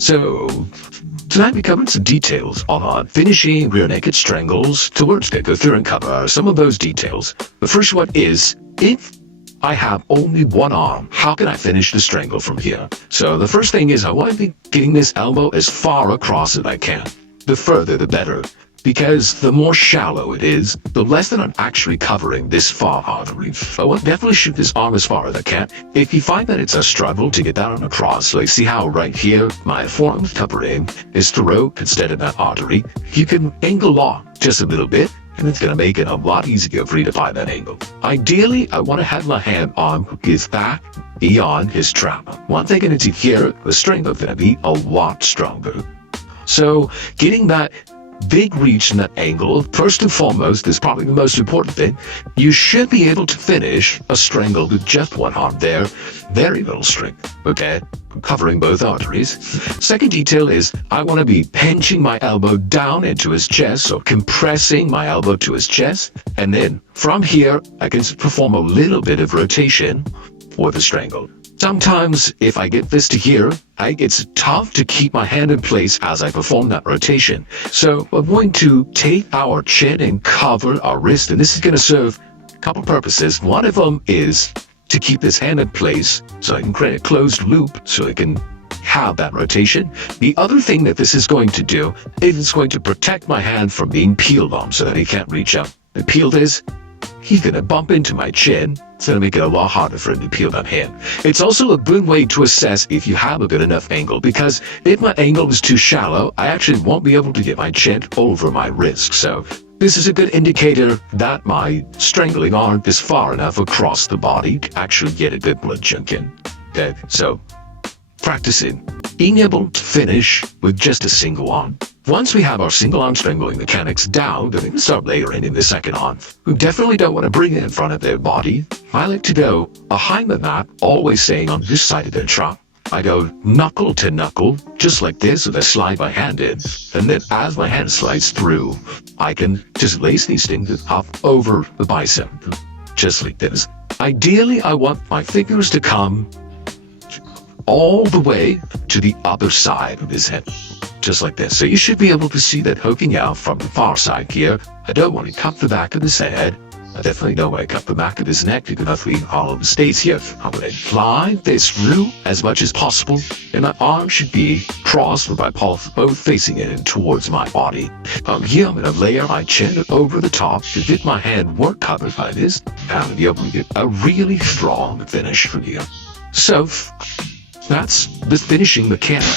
So, tonight we covered some details on finishing rear naked strangles. So we're just going to go through and cover some of those details. The first one is, if I have only one arm, how can I finish the strangle from here? So the first thing is I want to be getting this elbow as far across as I can. The further the better, because the more shallow it is, the less that I'm actually covering this far artery. I will definitely shoot this arm as far as I can. If you find that it's a struggle to get down across, so you see how right here my forearm's covering is throat instead of that artery, you can angle off just a little bit, and it's going to make it a lot easier for you to find that angle. Ideally, I want to have my hand on his back beyond his trap. Once I get into here, the strangle is going to be a lot stronger. So getting that big reach and that angle, first and foremost, is probably the most important thing. You should be able to finish a strangle with just one arm there. Very little strength, okay? Covering both arteries. Second detail is I want to be pinching my elbow down into his chest, so compressing my elbow to his chest. And then from here, I can perform a little bit of rotation for the strangle. Sometimes, if I get this to here, it's tough to keep my hand in place as I perform that rotation. So I'm going to take our chin and cover our wrist, and this is going to serve a couple purposes. One of them is to keep this hand in place so I can create a closed loop so I can have that rotation. The other thing that this is going to do is it's going to protect my hand from being peeled on so that he can't reach up. And peeled is, he's going to bump into my chin. It's going to make it a lot harder for him to peel that hand. It's also a good way to assess if you have a good enough angle, because if my angle is too shallow, I actually won't be able to get my chin over my wrist. So this is a good indicator that my strangling arm is far enough across the body to actually get a good blood chunk in. Okay, so practicing being able to finish with just a single arm. Once we have our single arm strangling mechanics down, then we can start layering in the second arm. We definitely don't want to bring it in front of their body. I like to go behind the mat, always saying on this side of their trap. I go knuckle to knuckle, just like this, and I slide my hand in. And then as my hand slides through, I can just lace these things up over the bicep, just like this. Ideally, I want my fingers to come all the way to the other side of his head, just like this. So you should be able to see that poking out from the far side here. I don't want to cup the back of his head. I definitely don't want to cup the back of his neck because that's where all of the stays here. I'm going to fly this through as much as possible, and my arm should be crossed with my palms both facing it and towards my body. Here I'm going to layer my chin over the top to get my hand more covered by this, and I'm going to be able to get a really strong finish from here. So that's the finishing mechanic.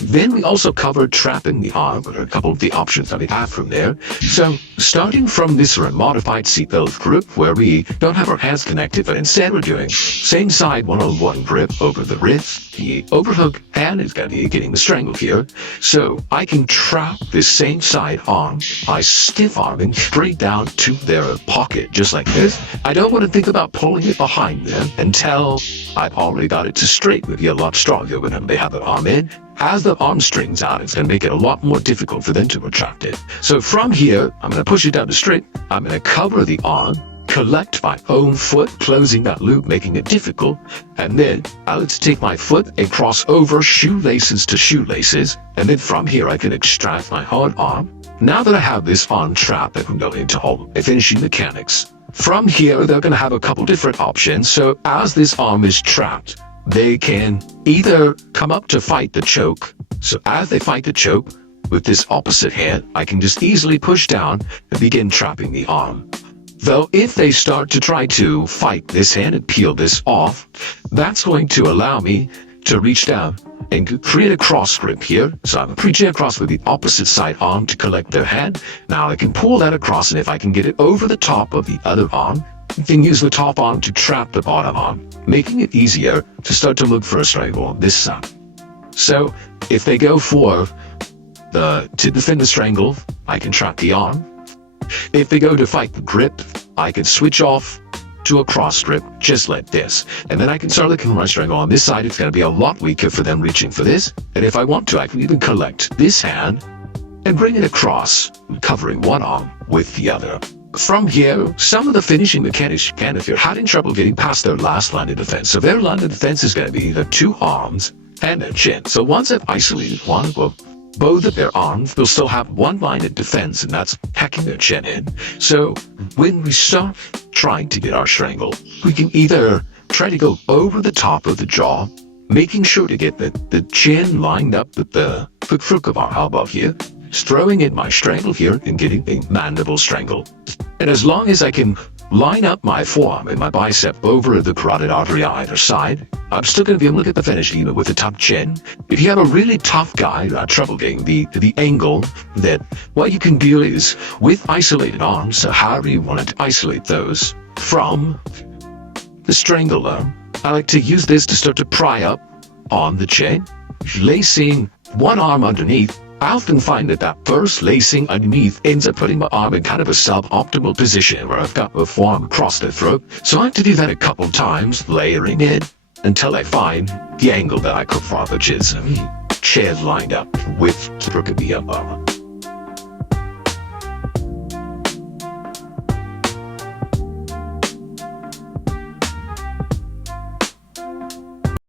Then we also covered trapping the arm, or a couple of the options that we have from there. So starting from this modified seatbelt grip where we don't have our hands connected, but instead we're doing same side one-on-one grip over the wrist. The overhook hand is going to be getting the strangle here. So I can trap this same side arm by stiff arming straight down to their pocket, just like this. I don't want to think about pulling it behind them until I've already got it to straight. It would be a lot stronger when they have the arm in. As the arm strings out, it's going to make it a lot more difficult for them to retract it. So from here, I'm going to push it down to straight. I'm going to cover the arm, collect my own foot, closing that loop, making it difficult. And then I'll take my foot and cross over shoelaces to shoelaces. And then from here, I can extract my hard arm. Now that I have this arm trap, I can go into all the finishing mechanics. From here, they're going to have a couple different options. So as this arm is trapped, they can either come up to fight the choke. So as they fight the choke, with this opposite hand, I can just easily push down and begin trapping the arm. Though if they start to try to fight this hand and peel this off, that's going to allow me to reach down and create a cross grip here. So I'm reaching across with the opposite side arm to collect their hand. Now I can pull that across, and if I can get it over the top of the other arm, I can use the top arm to trap the bottom arm, making it easier to start to look for a strangle on this side. So if they go for to defend the strangle, I can trap the arm. If they go to fight the grip, I can switch off to a cross grip, just like this. And then I can start looking for my strangle on this side. It's going to be a lot weaker for them reaching for this. And if I want to, I can even collect this hand and bring it across, covering one arm with the other. From here, some of the finishing mechanics can, if you're having trouble getting past their last line of defense. So their line of defense is going to be the two arms and their chin. So once I've isolated one, well, both of their arms will still have one line of defense, and that's hacking their chin in. So when we start trying to get our strangle, we can either try to go over the top of the jaw, making sure to get the chin lined up with the crook of our elbow here, throwing in my strangle here and getting a mandible strangle. And as long as I can line up my forearm and my bicep over the carotid artery on either side, I'm still going to be able to get the finish even with a tough chin. If you have a really tough guy who had trouble getting the angle, then what you can do is, with isolated arms, so however you want to isolate those from the strangler, I like to use this to start to pry up on the chin, lacing one arm underneath. I often find that first lacing underneath ends up putting my arm in kind of a suboptimal position where I've got my forearm across the throat. So I have to do that a couple times, layering it until I find the angle that I prefer, which is chin lined up with the crook of the elbow.